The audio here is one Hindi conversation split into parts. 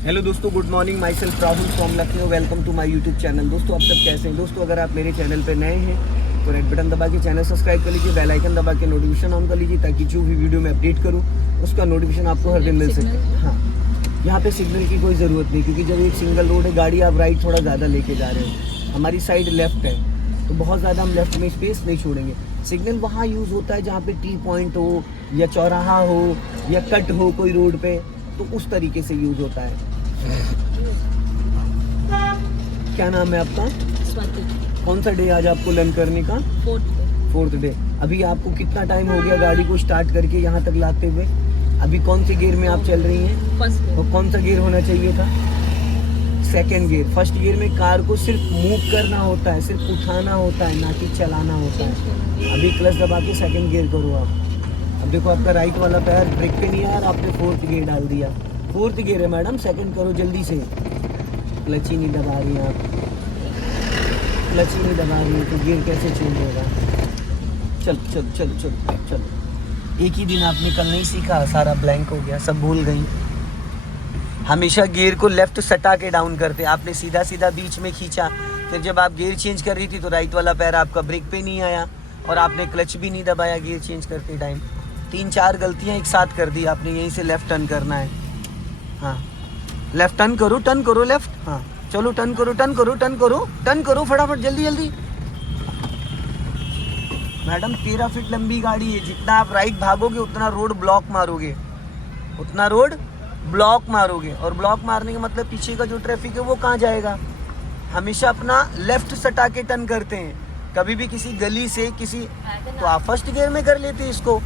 हेलो दोस्तों, good morning. Myself Rahul from Lucknow. Welcome to my YouTube channel. दोस्तों आप सब कैसे हैं? दोस्तों अगर आप मेरे चैनल पर नए हैं तो रेड बटन दबा के चैनल सब्सक्राइब कर लीजिए, बेल आइकन दबा के नोटिफिकेशन ऑन कर लीजिए ताकि जो भी वीडियो मैं अपडेट करूँ उसका नोटिफिकेशन आपको हर दिन मिल सके। हाँ, यहाँ पे सिग्नल की कोई ज़रूरत नहीं, क्योंकि जब एक सिंगल रोड है, गाड़ी आप राइट थोड़ा ज़्यादा लेके जा रहे हो। हमारी साइड लेफ्ट है तो बहुत ज़्यादा हम लेफ्ट में स्पेस नहीं छोड़ेंगे। सिग्नल वहाँ यूज़ होता है जहाँ पे टी पॉइंट हो या चौराहा हो या कट हो कोई रोड पे, तो उस तरीके से यूज़ होता है। क्या नाम है आपका? स्वाति। कौन सा डे आज आपको लर्न करने का? Fourth day. अभी आपको कितना टाइम हो गया गाड़ी को स्टार्ट करके यहाँ तक लाते हुए? अभी कौन से गियर में आप चल रही हैं? First gear. और कौन सा गियर होना चाहिए था? Second gear. फर्स्ट गियर में कार को सिर्फ मूव करना होता है, सिर्फ उठाना होता है, ना कि चलाना होता है। अभी क्लच दबा के सेकेंड गियर करो आप। अब देखो आपका राइट वाला पैर ब्रेक पे नहीं आया, आपने फोर्थ गियर डाल दिया। फोर्थ गियर है मैडम, सेकेंड करो जल्दी से। क्लच ही नहीं दबा रही हैं आप, क्लच ही नहीं दबा रही है तो गियर कैसे चेंज होगा? चल चल चल चल चल। एक ही दिन आपने कल नहीं सीखा, सारा ब्लैंक हो गया, सब भूल गई। हमेशा गियर को लेफ्ट सटा के डाउन करते, आपने सीधा सीधा बीच में खींचा, फिर जब आप गियर चेंज कर रही थी तो राइट वाला पैर आपका ब्रेक पे नहीं आया और आपने क्लच भी नहीं दबाया गियर चेंज करते टाइम। 3-4 गलतियां एक साथ कर दी आपने। यहीं से लेफ्ट टर्न करना है। हाँ, लेफ्ट टर्न करो लेफ्ट। हाँ चलो, टर्न करो फटाफट, जल्दी जल्दी। मैडम 13 फीट लंबी गाड़ी है, जितना आप राइट भागोगे उतना रोड ब्लॉक मारोगे, और ब्लॉक मारने का मतलब पीछे का जो ट्रैफिक है वो कहाँ जाएगा? हमेशा अपना लेफ्ट सटा के टर्न करते हैं। कभी भी किसी गली से तो आप फर्स्ट गियर में कर लेते इसको।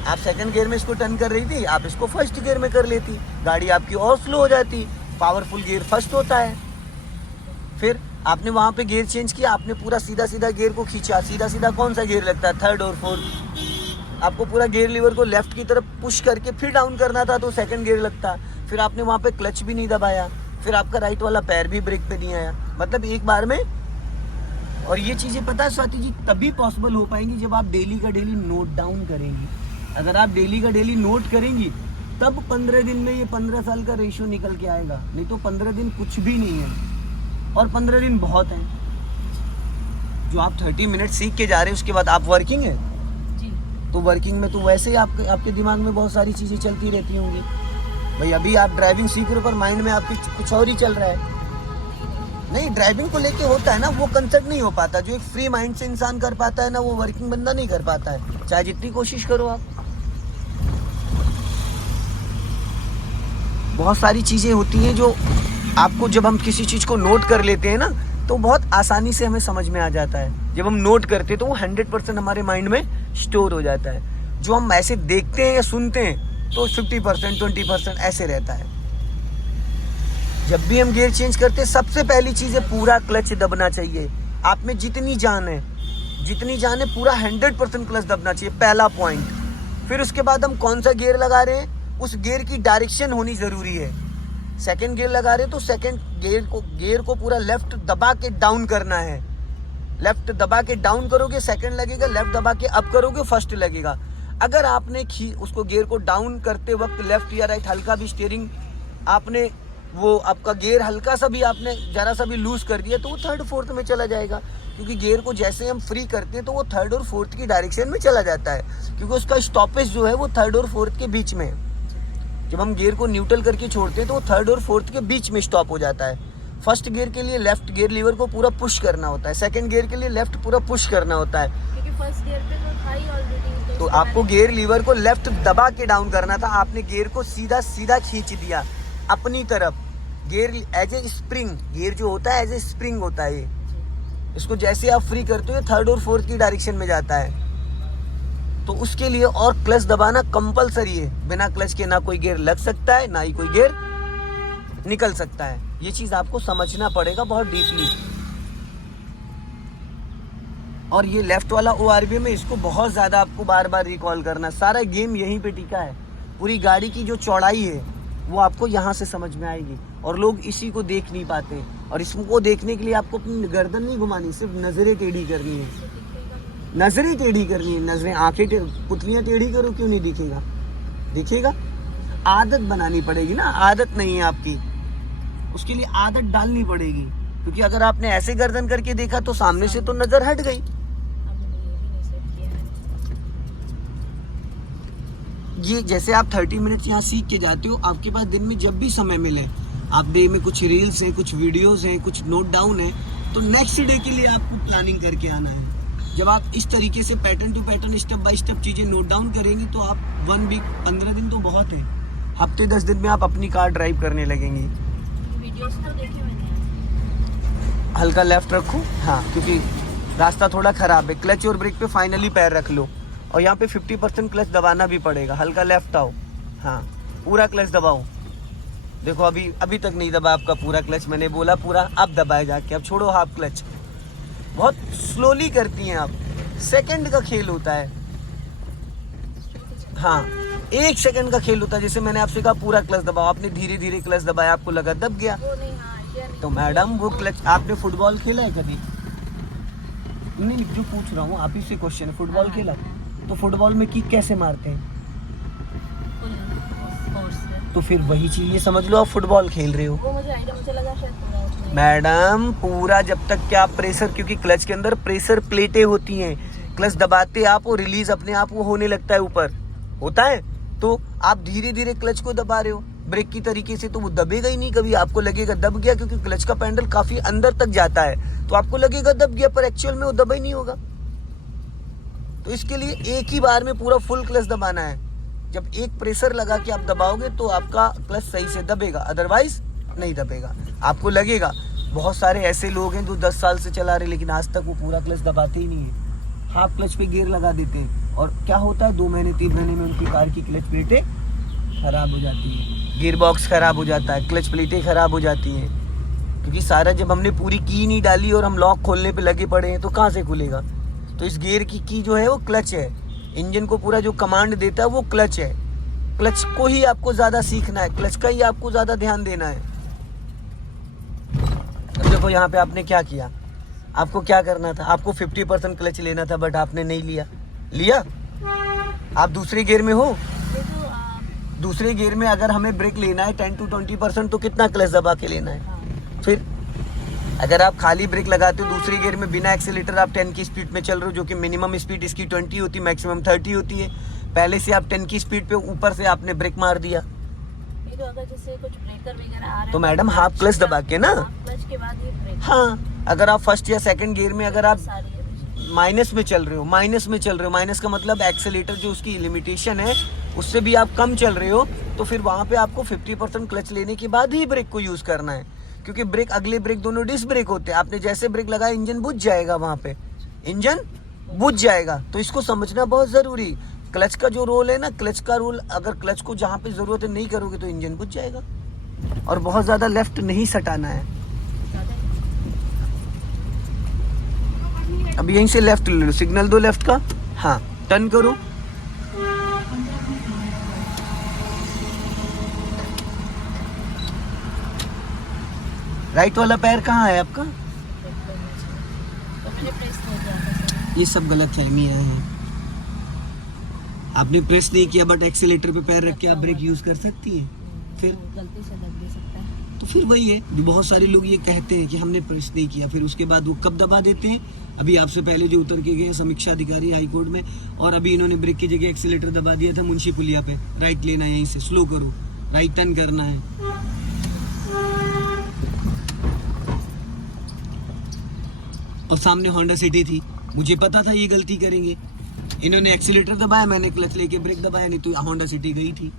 आप सेकंड गियर में इसको टर्न कर रही थी, आप इसको फर्स्ट गियर में कर लेती, गाड़ी आपकी और स्लो हो जाती। पावरफुल गियर फर्स्ट होता है। फिर आपने वहाँ पे गियर चेंज किया, आपने पूरा सीधा सीधा गियर को खींचा। सीधा सीधा कौन सा गियर लगता है? थर्ड और फोर्थ। आपको पूरा गियर लीवर को लेफ्ट की तरफ पुश करके फिर डाउन करना था तो सेकंड गियर लगता। फिर आपने वहाँ पे क्लच भी नहीं दबाया, फिर आपका राइट वाला पैर भी ब्रेक पे नहीं आया, मतलब एक बार में। और ये चीज़ें पता है स्वाति जी, तभी पॉसिबल हो पाएंगी जब आप डेली का डेली नोट डाउन करेंगी। अगर आप डेली का डेली नोट करेंगी तब 15 दिन में ये 15 साल का रेशियो निकल के आएगा। नहीं तो 15 दिन कुछ भी नहीं है, और 15 दिन बहुत हैं। जो आप 30 मिनट सीख के जा रहे हैं उसके बाद आप वर्किंग है जी। तो वर्किंग में तो वैसे ही आपके दिमाग में बहुत सारी चीज़ें चलती रहती होंगी। भाई अभी आप ड्राइविंग सीख रहे हो पर माइंड में आपके कुछ और ही चल रहा है। नहीं, ड्राइविंग को लेके होता है ना, वो कंसर्ट नहीं हो पाता। जो एक फ्री माइंड से इंसान कर पाता है ना, वो वर्किंग बंदा नहीं कर पाता है, चाहे जितनी कोशिश करो आप। बहुत सारी चीज़ें होती हैं जो आपको, जब हम किसी चीज़ को नोट कर लेते हैं ना तो बहुत आसानी से हमें समझ में आ जाता है। जब हम नोट करते हैं तो वो 100% हमारे माइंड में स्टोर हो जाता है। जो हम ऐसे देखते हैं या सुनते हैं तो 50%, 20% ऐसे रहता है। जब भी हम गियर चेंज करते हैं सबसे पहली चीज़ है पूरा क्लच दबना चाहिए। आप में जितनी जान है पूरा 100% क्लच दबना चाहिए, पहला पॉइंट। फिर उसके बाद हम कौन सा गियर लगा रहे हैं उस गियर की डायरेक्शन होनी ज़रूरी है। सेकंड गियर लगा रहे हैं तो सेकंड गियर को पूरा लेफ्ट दबा के डाउन करना है। लेफ्ट दबा के डाउन करोगे सेकंड लगेगा, लेफ्ट दबा के अप करोगे फर्स्ट लगेगा। अगर आपने उसको गियर को डाउन करते वक्त लेफ्ट या राइट हल्का भी स्टीयरिंग आपने, वो आपका गियर हल्का सा भी आपने जरा सा भी लूज कर दिया तो वो थर्ड फोर्थ में चला जाएगा। क्योंकि गियर को जैसे हम फ्री करते हैं तो वो थर्ड और फोर्थ की डायरेक्शन में चला जाता है, क्योंकि उसका स्टॉपेज जो है वो थर्ड और फोर्थ के बीच में है। जब हम गियर को न्यूट्रल करके छोड़ते हैं तो वो थर्ड और फोर्थ के बीच में स्टॉप हो जाता है। फर्स्ट गियर के लिए लेफ्ट गियर लीवर को पूरा पुश करना होता है, सेकंड गियर के लिए लेफ्ट पूरा पुश करना होता है। क्योंकि फर्स्ट गियर पे तो था ही ऑलरेडी, तो आपको गियर लीवर को लेफ्ट दबा के डाउन करना था, आपने गियर को सीधा सीधा खींच दिया अपनी तरफ। Gear as a spring, gear जो होता है एज ए स्प्रिंग होता है ये। इसको जैसे आप फ्री करते हो थर्ड और फोर्थ की डायरेक्शन में जाता है। तो उसके लिए और क्लच दबाना कंपलसरी है। बिना क्लच के ना कोई गियर लग सकता है, ना ही कोई गियर निकल सकता है। ये चीज आपको समझना पड़ेगा बहुत डीपली। और ये लेफ्ट वाला ORB में इसको बहुत ज्यादा आपको बार बार रिकॉल करना। सारा गेम यहीं पे टिका है। पूरी गाड़ी की जो चौड़ाई है वो आपको यहाँ से समझ में आएगी, और लोग इसी को देख नहीं पाते। और इसको देखने के लिए आपको अपनी गर्दन नहीं घुमानी, सिर्फ नजरें टेढ़ी करनी है। नजरें आंखें पुतलियां टेढ़ी करो, क्यों नहीं दिखेगा? आदत बनानी पड़ेगी ना, आदत नहीं है आपकी, उसके लिए आदत डालनी पड़ेगी। क्योंकि अगर आपने ऐसे गर्दन करके देखा तो सामने से तो नजर हट गई। अब मैंने ये भी नहीं सेट किया है। ये जैसे आप 30 मिनट्स यहाँ सीख के जाते हो, आपके पास दिन में जब भी समय मिले, आप डे में कुछ रील्स हैं, कुछ वीडियोस हैं, कुछ नोट डाउन है, तो नेक्स्ट डे के लिए आपको प्लानिंग करके आना है। जब आप इस तरीके से pattern to pattern step by step चीजें नोट डाउन करेंगे तो आप 1 वीक 15 दिन तो बहुत है, हफ्ते 10 दिन में आप अपनी कार ड्राइव करने लगेंगे। वीडियोस तो देखे मैंने। हल्का लेफ्ट रखो, हाँ, क्योंकि रास्ता थोड़ा खराब है। क्लच और ब्रेक पे फाइनली पैर रख लो, और यहाँ पे 50% क्लच दबाना भी पड़ेगा। हल्का लेफ्ट आओ, हाँ, पूरा क्लच दबाओ। देखो अभी तक नहीं दबा आपका पूरा क्लच, मैंने बोला पूरा, अब दबाए जाके, अब छोड़ो हाफ क्लच। बहुत स्लोली करती हैं आप, सेकंड का खेल होता है, हाँ, 1 सेकंड का खेल होता है। जैसे मैंने आपसे कहा पूरा क्लच दबाओ, आपने धीरे धीरे क्लच दबाया, आपको लगा दब गया। वो नहीं, हाँ, आइडिया नहीं। तो मैडम वो क्लच, आपने फुटबॉल खेला है कभी? नहीं, जो पूछ रहा हूँ आप ही से क्वेश्चन, फुटबॉल हाँ, खेला? तो फुटबॉल में किक कैसे मारते हैं? फुल फोर्स से। तो फिर वही चीज, ये समझ लो आप फुटबॉल खेल रहे हो। वो मुझे आइडिया, मुझे लगा शायद पूरा उसमें। मैडम पूरा जब तक क्या प्रेशर, क्योंकि क्लच के अंदर प्रेशर प्लेटें होती हैं, क्लच दबाते आप वो रिलीज अपने आप वो होने लगता है, ऊपर होता है। तो आप धीरे धीरे क्लच को दबा रहे हो ब्रेक की तरीके से, तो वो दबेगा ही नहीं कभी, आपको लगेगा दब गया, क्योंकि क्लच का पैडल काफी अंदर तक जाता है, तो आपको लगेगा दब गया, पर एक्चुअल में वो दबा ही नहीं होगा। तो इसके लिए एक ही बार में पूरा फुल क्लच दबाना है। जब एक प्रेशर लगा के आप दबाओगे तो आपका क्लच सही से दबेगा, अदरवाइज नहीं दबेगा। आपको लगेगा, बहुत सारे ऐसे लोग हैं जो 10 साल से चला रहे लेकिन आज तक वो पूरा क्लच दबाते ही नहीं है, हाफ क्लच पे गियर लगा देते हैं, और क्या होता है 2 महीने 3 महीने में उनकी कार की क्लच प्लेटें खराब हो जाती है, गियर बॉक्स खराब हो जाता है, क्लच प्लेटें खराब हो जाती हैं। क्योंकि सारा जब हमने पूरी की नहीं डाली और हम लॉक खोलने पे लगे पड़े हैं तो कहाँ से खुलेगा। तो इस गियर की जो है वो क्लच है, इंजन को पूरा जो कमांड देता है वो क्लच है। क्लच को ही आपको ज्यादा सीखना है, क्लच का ही आपको ज्यादा ध्यान देना है। अब देखो यहाँ पे आपने क्या किया, आपको क्या करना था, आपको 50% क्लच लेना था, बट आपने नहीं लिया। आप दूसरे गियर में हो, ये जो दूसरे गियर में अगर हमें ब्रेक लेना है 10 to 20% तो कितना क्लच दबा के लेना है। हाँ, फिर अगर आप खाली ब्रेक लगाते हो दूसरे गियर में बिना एक्सीलेटर, आप 10 की स्पीड में चल रहे हो, जो कि मिनिमम स्पीड इसकी 20 होती है, मैक्सिमम 30 होती है। पहले से आप 10 की स्पीड पे ऊपर से आपने ब्रेक मार दिया, ये तो अगर जैसे कुछ ब्रेकर वगैरह आ रहे हैं तो मैडम हाफ क्लच दबा के ना, क्लच के बाद ये ब्रेक हाँ, अगर आप फर्स्ट या सेकंड गियर में अगर आप सारी है। माइनस में चल रहे हो, माइनस का मतलब एक्सेलेटर जो उसकी लिमिटेशन है उससे भी आप कम चल रहे हो, तो फिर वहां पे आपको 50% क्लच लेने के बाद ही ब्रेक को यूज करना है। क्योंकि ब्रेक, अगले ब्रेक दोनों डिस्क ब्रेक होते हैं, आपने जैसे ब्रेक लगाया इंजन बुझ जाएगा, वहां पे इंजन बुझ जाएगा। तो इसको समझना बहुत जरूरी। क्लच का जो रोल है ना, क्लच का रोल, अगर क्लच को जहाँ पे जरूरत है नहीं करोगे तो इंजन बुझ जाएगा। और बहुत ज्यादा लेफ्ट नहीं सटाना है। अब यहीं से लेफ्ट ले लो, सिग्नल दो लेफ्ट का, हाँ, टर्न करो, राइट वाला पैर कहाँ है आपका? तो मैंने प्रेस नहीं किया था सर। ये सब गलत फहमियाँ हैं। आपने प्रेस नहीं किया बट एक्सीलेटर पे पैर रख के आप ब्रेक यूज कर सकती है, फिर गलती से दब भी सकता है। तो फिर वही है जो बहुत सारे लोग ये कहते हैं कि हमने प्रेस नहीं किया, फिर उसके बाद वो कब दबा देते हैं। अभी आपसे पहले जो उतर के गए समीक्षा अधिकारी हाई कोर्ट में, और अभी इन्होंने ब्रेक की जगह एक्सीलेटर दबा दिया था मुंशी पुलिया पे, राइट लेना है, यहीं से स्लो करो, राइट टर्न करना है। और सामने होंडा सिटी थी, मुझे पता था ये गलती करेंगे, इन्होंने एक्सीलेटर दबाया, मैंने क्लच लेके ब्रेक दबाया, नहीं तो होंडा सिटी गई थी।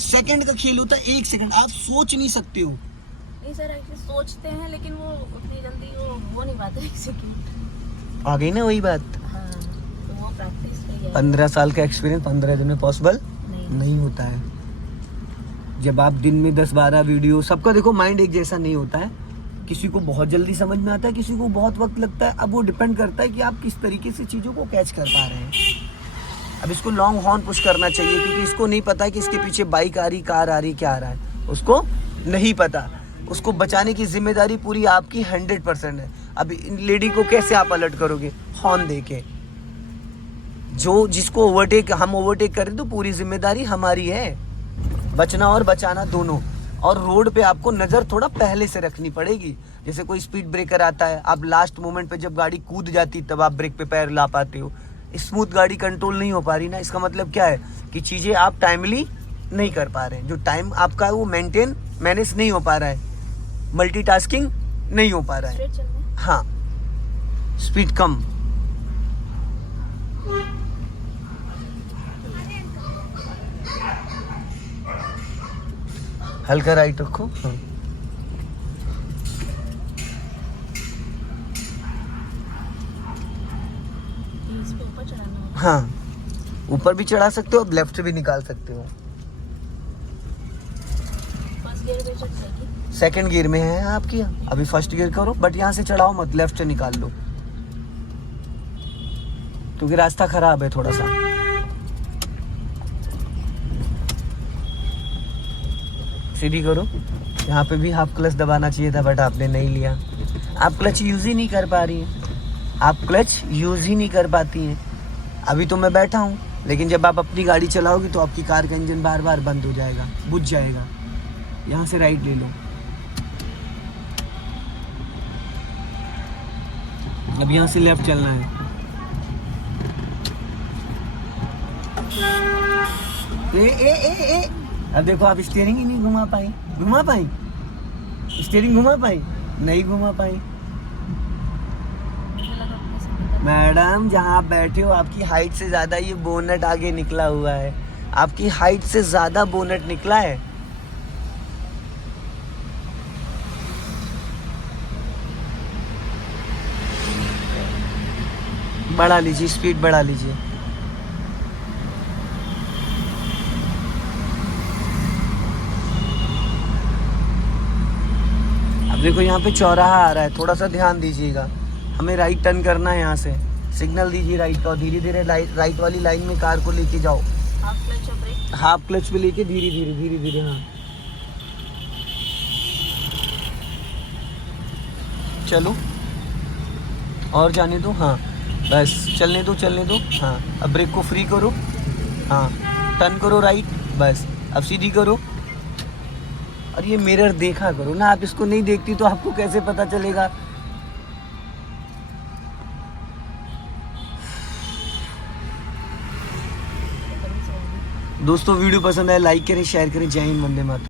सेकंड का खेल होता है, 1 सेकंड, आप सोच नहीं सकते हो। नहीं सर, ऐसे सोचते हैं लेकिन वो उतनी जल्दी वो नहीं पाते एग्जीक्यूट। आ गई ना वही बात, हाँ, तो वो प्रैक्टिस पे ही है। 15 साल का एक्सपीरियंस 15 दिन में पॉसिबल नहीं। नहीं होता है। जब आप दिन में 10-12 वीडियो, सबका देखो माइंड एक जैसा नहीं होता है, किसी को बहुत जल्दी समझ में आता है, किसी को बहुत वक्त लगता है। अब वो डिपेंड करता है कि आप किस तरीके से चीज़ों को कैच कर पा रहे हैं। अब इसको लॉन्ग हॉर्न पुश करना चाहिए, क्योंकि इसको नहीं पता है कि इसके पीछे बाइक आ रही, कार आ रही, क्या आ रहा है, उसको नहीं पता। उसको बचाने की जिम्मेदारी पूरी आपकी 100% है। अब इन लेडी को कैसे आप अलर्ट करोगे? हॉर्न दे के। जो जिसको ओवरटेक हम ओवरटेक करें तो पूरी जिम्मेदारी हमारी है, बचना और बचाना दोनों। और रोड पे आपको नज़र थोड़ा पहले से रखनी पड़ेगी। जैसे कोई स्पीड ब्रेकर आता है, आप लास्ट मोमेंट पे जब गाड़ी कूद जाती है तब आप ब्रेक पे पैर ला पाते हो। स्मूथ गाड़ी कंट्रोल नहीं हो पा रही ना, इसका मतलब क्या है कि चीज़ें आप टाइमली नहीं कर पा रहे हैं। जो टाइम आपका है वो मैनेज नहीं हो पा रहा है, मल्टीटास्किंग नहीं हो पा रहा है। स्ट्रेट चलना है। हाँ, स्पीड कम। हल्का राइट रखो। हाँ। ये इस पे ऊपर चढ़ाना होगा। हाँ, ऊपर भी चढ़ा सकते हो, अब लेफ्ट से भी निकाल सकते हो। फर्स्ट गियर पे चढ़ जाएगी। सेकंड गियर में है आपकी, अभी फर्स्ट गियर करो, बट यहाँ से चढ़ाओ मत, लेफ्ट से निकाल लो क्योंकि रास्ता खराब है थोड़ा सा। सीधी करो। यहाँ पे भी हाफ क्लच दबाना चाहिए था बट आपने नहीं लिया। आप क्लच यूज ही नहीं कर पा रही हैं, आप क्लच यूज ही नहीं कर पाती हैं। अभी तो मैं बैठा हूँ, लेकिन जब आप अपनी गाड़ी चलाओगी तो आपकी कार का इंजन बार बार बंद हो जाएगा, बुझ जाएगा। यहाँ से राइट ले लो। अब यहाँ से लेफ्ट चलना है। ए अब देखो, आप स्टीयरिंग ही नहीं घुमा पाई, स्टीयरिंग घुमा पाई, नहीं घुमा पाई। मुझे लगा कैसे निकल- मैडम जहाँ आप बैठे हो आपकी हाइट से ज्यादा ये बोनट आगे निकला हुआ है, आपकी हाइट से ज्यादा बोनट निकला है। बढ़ा लीजिए, स्पीड बढ़ा लीजिए। अब देखो यहाँ पे चौराहा आ रहा है, थोड़ा सा ध्यान दीजिएगा। हमें राइट टर्न करना है, यहाँ से सिग्नल दीजिए राइट का, और धीरे धीरे राइट वाली लाइन में कार को लेके जाओ। हाफ क्लच और ब्रेक। हाफ क्लच पे लेके धीरे धीरे। हाँ, चलो और जाने दो। हाँ बस, चलने दो। हाँ, अब ब्रेक को फ्री करो। हाँ, टर्न करो राइट, बस अब सीधी करो। और ये मिरर देखा करो ना, आप इसको नहीं देखती तो आपको कैसे पता चलेगा। दोस्तों वीडियो पसंद आए लाइक करें, शेयर करें। जय हिंद, वंदे मातरम।